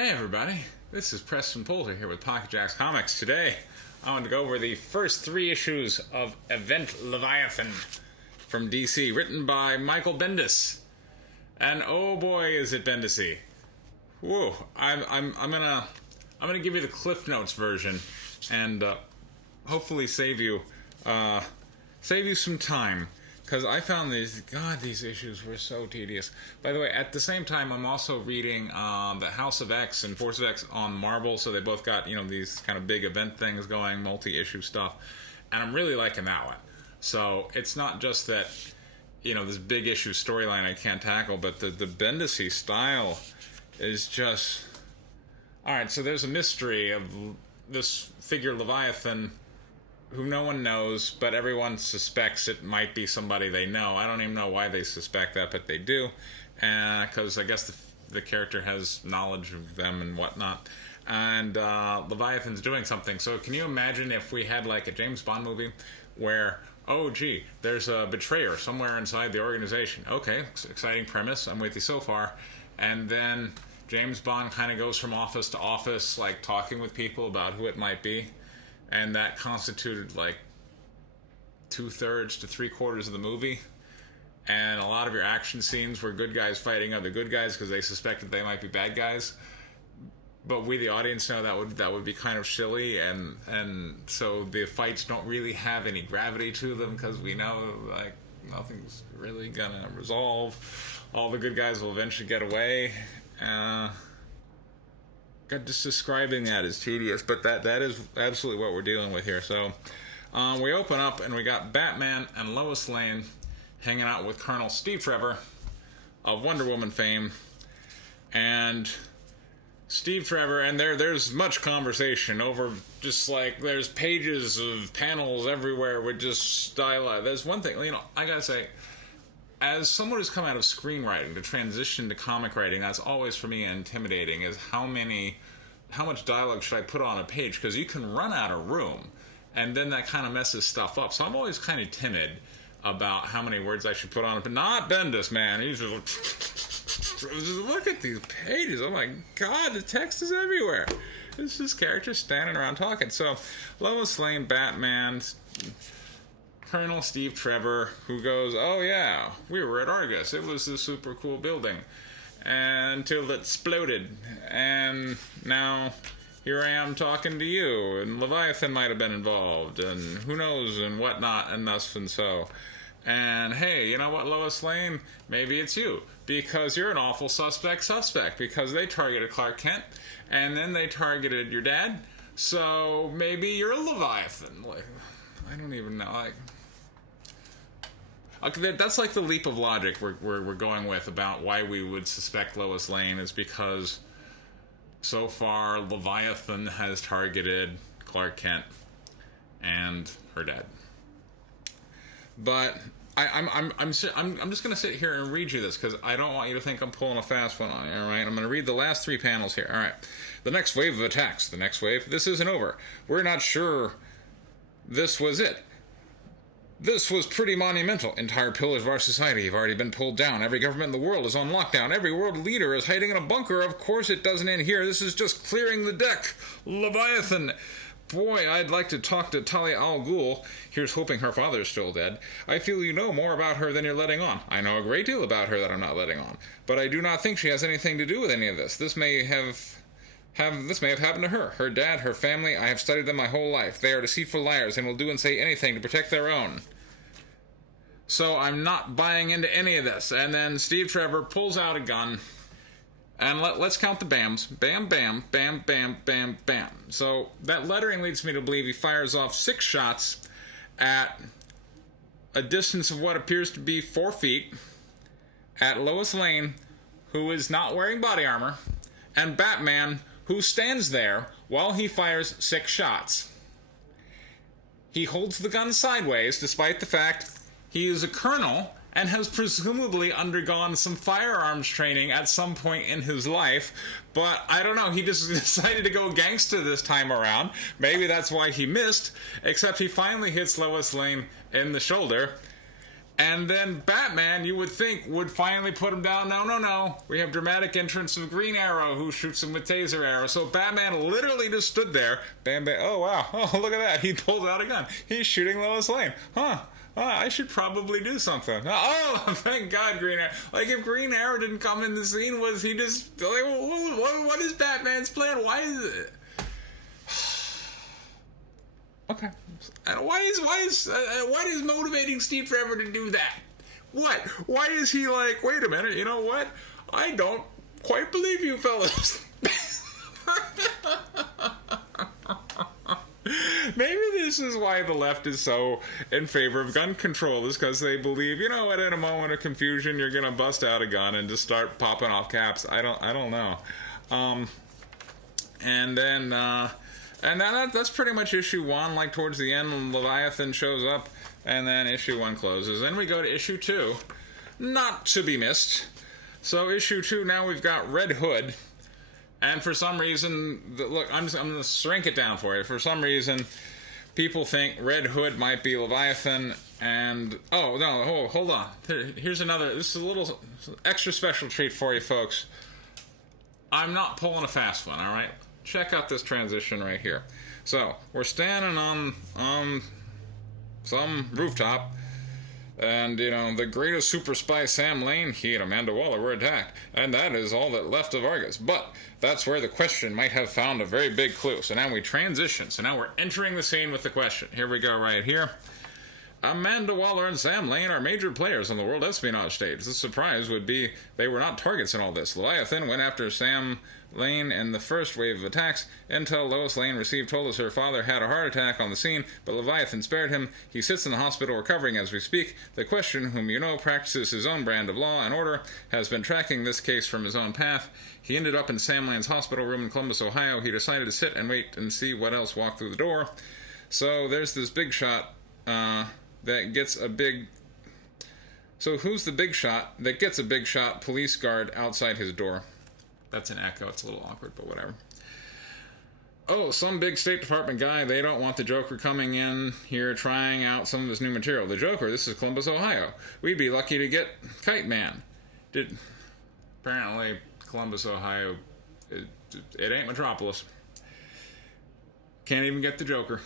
Hey everybody, this is Preston Poulter here with Pocket Jacks Comics. Today, I want to go over the first 3 issues of Event Leviathan from DC, written by Michael Bendis. And oh boy, is it Bendis-y. Whoa, I'm gonna give you the Cliff Notes version and hopefully save you some time. Because I found these issues were so tedious. By the way, at the same time, I'm also reading the House of X and Force of X on Marvel, so they both got, these kind of big event things going, multi-issue stuff, and I'm really liking that one. So it's not just that, this big issue storyline I can't tackle, but the Bendis-y style is just... Alright, so there's a mystery of this figure Leviathan who no one knows, but everyone suspects it might be somebody they know. I don't even know why they suspect that, but they do, because I guess the character has knowledge of them and whatnot. And Leviathan's doing something. So can you imagine if we had like a James Bond movie where, oh gee, there's a betrayer somewhere inside the organization. Okay, exciting premise. I'm with you so far. And then James Bond kind of goes from office to office, like talking with people about who it might be. And that constituted like 2/3 to 3/4 of the movie. And a lot of your action scenes were good guys fighting other good guys because they suspected they might be bad guys. But we, the audience, know that would be kind of silly, and so the fights don't really have any gravity to them because we know like nothing's really gonna resolve. All the good guys will eventually get away. Just describing that is tedious, but that is absolutely what we're dealing with here. So we open up and we got Batman and Lois Lane hanging out with Colonel Steve Trevor of Wonder Woman fame, and Steve Trevor, and there's much conversation over just like there's pages of panels everywhere with just dialogue. There's one thing, I gotta say, as someone who's come out of screenwriting to transition to comic writing, that's always for me intimidating, is how much dialogue should I put on a page? Because you can run out of room, and then that kind of messes stuff up. So I'm always kind of timid about how many words I should put on it. But not Bendis, man. He's just look at these pages. Oh my God, the text is everywhere. It's just characters standing around talking. So Lois Lane, Batman, Colonel Steve Trevor, who goes, oh yeah, we were at Argus. It was a super cool building. Until it exploded. And now here I am talking to you. And Leviathan might have been involved. And who knows and whatnot and thus and so. And hey, you know what, Lois Lane? Maybe it's you. Because you're an awful suspect. Because they targeted Clark Kent. And then they targeted your dad. So maybe you're a Leviathan. Like, I don't even know. That's like the leap of logic we're going with about why we would suspect Lois Lane is because so far Leviathan has targeted Clark Kent and her dad. But I'm just gonna sit here and read you this because I don't want you to think I'm pulling a fast one on you. All right, I'm gonna read the last 3 panels here. All right, the next wave of attacks. The next wave. This isn't over. We're not sure this was it. This was pretty monumental. Entire pillars of our society have already been pulled down. Every government in the world is on lockdown. Every world leader is hiding in a bunker. Of course it doesn't end here. This is just clearing the deck. Leviathan. Boy, I'd like to talk to Talia al Ghul. Here's hoping her father is still dead. I feel you know more about her than you're letting on. I know a great deal about her that I'm not letting on. But I do not think she has anything to do with any of this. This may have happened to her, her dad, her family. I have studied them my whole life. They are deceitful liars and will do and say anything to protect their own. So I'm not buying into any of this. And then Steve Trevor pulls out a gun, and let's count the bams. Bam, bam, bam, bam, bam, bam. So that lettering leads me to believe he fires off 6 shots at a distance of what appears to be 4 feet at Lois Lane, who is not wearing body armor, and Batman, who stands there while he fires 6 shots. He holds the gun sideways, despite the fact he is a colonel and has presumably undergone some firearms training at some point in his life, but I don't know, he just decided to go gangster this time around. Maybe that's why he missed, except he finally hits Lois Lane in the shoulder, And then Batman, you would think, would finally put him down. No. We have dramatic entrance of Green Arrow, who shoots him with taser arrows. So Batman literally just stood there. Bam, bam. Oh, wow. Oh, look at that. He pulls out a gun. He's shooting Lois Lane. Huh. I should probably do something. Oh, thank God, Green Arrow. Like, if Green Arrow didn't come in the scene, was he just... Like, what is Batman's plan? Why is it... Okay. Why is motivating Steve Trevor to do that? What? Why is he like, wait a minute, you know what? I don't quite believe you fellas. Maybe this is why the left is so in favor of gun control, is because they believe, you know what, in a moment of confusion, you're gonna bust out a gun and just start popping off caps. I don't know. And then that's pretty much issue 1. Like, towards the end, Leviathan shows up, and then issue 1 closes. Then we go to issue 2, not to be missed. So issue 2, now we've got Red Hood, and for some reason, look, I'm going to shrink it down for you. For some reason, people think Red Hood might be Leviathan, and hold on. Here's another. This is a little extra special treat for you folks. I'm not pulling a fast one, all right? Check out this transition right here. So, we're standing on some rooftop, and, you know, the greatest super spy Sam Lane, he and Amanda Waller were attacked, and that is all that left of Argus. But that's where the question might have found a very big clue. So now we transition. So now we're entering the scene with the question. Here we go right here. Amanda Waller and Sam Lane are major players on the world espionage stage. The surprise would be they were not targets in all this. Leviathan went after Sam Lane in the first wave of attacks. Intel Lois Lane received told us her father had a heart attack on the scene, but Leviathan spared him. He sits in the hospital recovering as we speak. The Question, whom you know practices his own brand of law and order, has been tracking this case from his own path. He ended up in Sam Lane's hospital room in Columbus, Ohio. He decided to sit and wait and see what else walked through the door. So there's this big shot that gets a big... So who's the big shot that gets a big shot police guard outside his door? That's an echo. It's a little awkward, but whatever. Oh, some big State Department guy. They don't want the Joker coming in here trying out some of his new material. The Joker, this is Columbus, Ohio. We'd be lucky to get Kite Man. Apparently, Columbus, Ohio, it ain't Metropolis. Can't even get the Joker.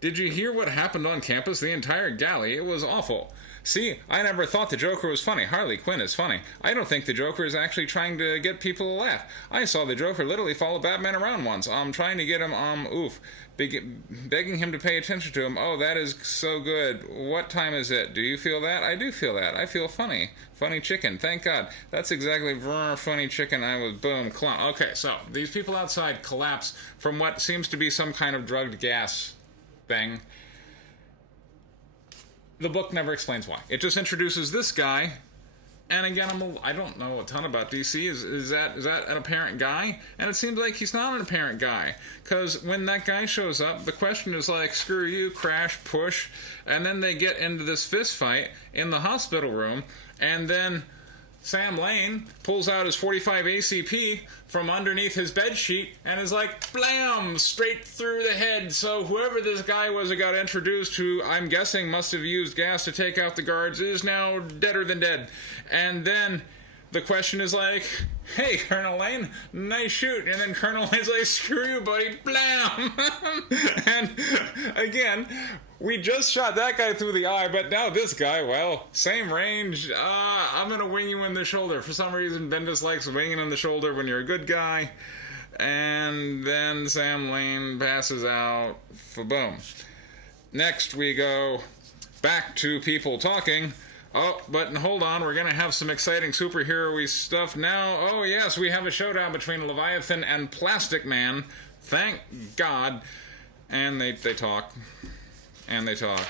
Did you hear what happened on campus? The entire galley. It was awful. See, I never thought the Joker was funny. Harley Quinn is funny. I don't think the Joker is actually trying to get people to laugh. I saw the Joker literally follow Batman around once. Trying to get him, begging him to pay attention to him. Oh, that is so good. What time is it? Do you feel that? I do feel that. I feel funny. Funny chicken. Thank God. That's exactly funny chicken. I was boom, clown. Okay, so these people outside collapse from what seems to be some kind of drugged gas thing. The book never explains why. It just introduces this guy, and again, I don't know a ton about DC. Is that an apparent guy? And it seems like he's not an apparent guy, because when that guy shows up, the Question is like, screw you, crash, push, and then they get into this fist fight in the hospital room, and then Sam Lane pulls out his .45 ACP from underneath his bedsheet and is like, blam, straight through the head. So whoever this guy was that got introduced, who I'm guessing must have used gas to take out the guards, is now deader than dead. And then the Question is like, hey, Colonel Lane, nice shoot. And then Colonel Lane's like, screw you, buddy, blam. And again, we just shot that guy through the eye, but now this guy, well, same range. I'm going to wing you in the shoulder. For some reason, Bendis likes winging in the shoulder when you're a good guy. And then Sam Lane passes out. Boom. Next, we go back to people talking. Oh, but hold on, we're going to have some exciting superhero-y stuff now. Oh, yes, we have a showdown between Leviathan and Plastic Man. Thank God. And they talk. And they talk.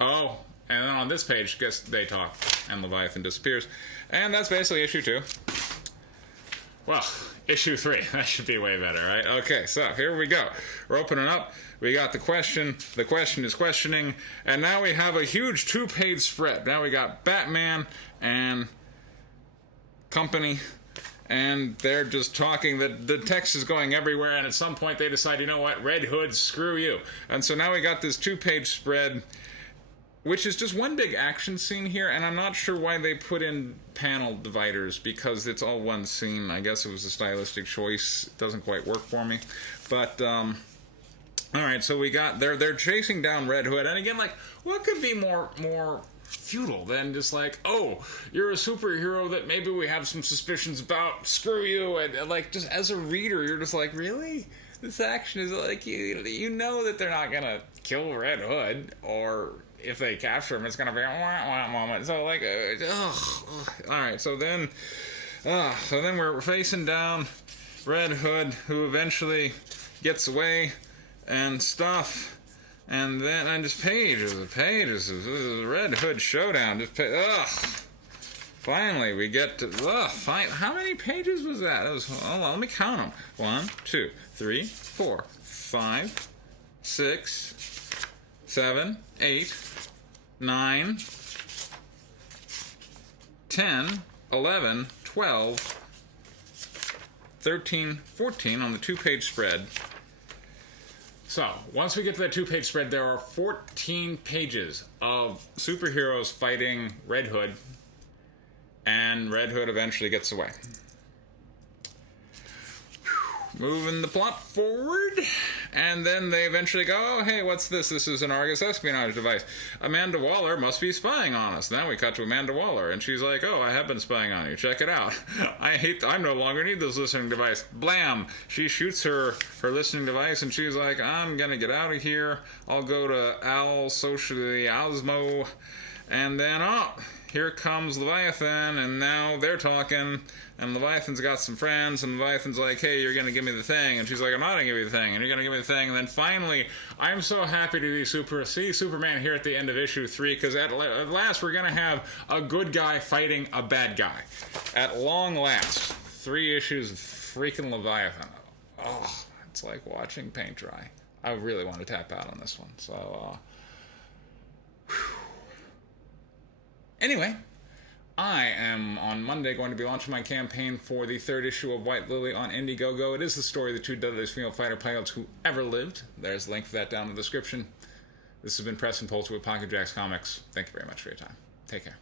Oh, and then on this page, guess they talk. And Leviathan disappears. And that's basically issue 2. Well, issue 3. That should be way better, right? Okay, so here we go. We're opening up. We got the Question. The Question is questioning. And now we have a huge 2-page spread. Now we got Batman and company. And they're just talking. The text is going everywhere. And at some point they decide, you know what? Red Hood, screw you. And so now we got this 2-page spread which is just one big action scene here, and I'm not sure why they put in panel dividers, because it's all one scene. I guess it was a stylistic choice. It doesn't quite work for me. But, alright, so they're chasing down Red Hood, and again, like, what could be more futile than just like, oh, you're a superhero that maybe we have some suspicions about, screw you, and like, just as a reader, you're just like, really? This action is like, you know that they're not gonna kill Red Hood, or if they capture him, it's gonna be a wah-wah moment. So like, alright, so then we're facing down Red Hood, who eventually gets away and stuff. And then just pages of Red Hood showdown. Finally, we get to how many pages was that? That was, let me count them. 1, 2, 3, 4, 5, 6, 7, 8, 9, 10, 11, 12, 13, 14 on the 2-page spread. So, once we get to that 2-page spread, there are 14 pages of superheroes fighting Red Hood, and Red Hood eventually gets away. Moving the plot forward, and then they eventually go, oh, hey, what's this? This is an Argus espionage device. Amanda Waller must be spying on us. Then we cut to Amanda Waller, and she's like, oh, I have been spying on you. Check it out. I no longer need this listening device. Blam! She shoots her listening device, and she's like, I'm gonna get out of here. I'll go to Al Socially Osmo, and then, here comes Leviathan, and now they're talking, and Leviathan's got some friends, and Leviathan's like, hey, you're gonna give me the thing, and she's like, I'm not gonna give you the thing, and you're gonna give me the thing, and then finally, I'm so happy to see Superman here at the end of issue 3, because at last we're gonna have a good guy fighting a bad guy. At long last, 3 issues of freaking Leviathan. Oh, it's like watching paint dry. I really want to tap out on this one, so, Anyway, I am on Monday going to be launching my campaign for the 3rd issue of White Lily on Indiegogo. It is the story of the 2 deadliest female fighter pilots who ever lived. There's a link for that down in the description. This has been Preston Poulter with Pocket Jacks Comics. Thank you very much for your time. Take care.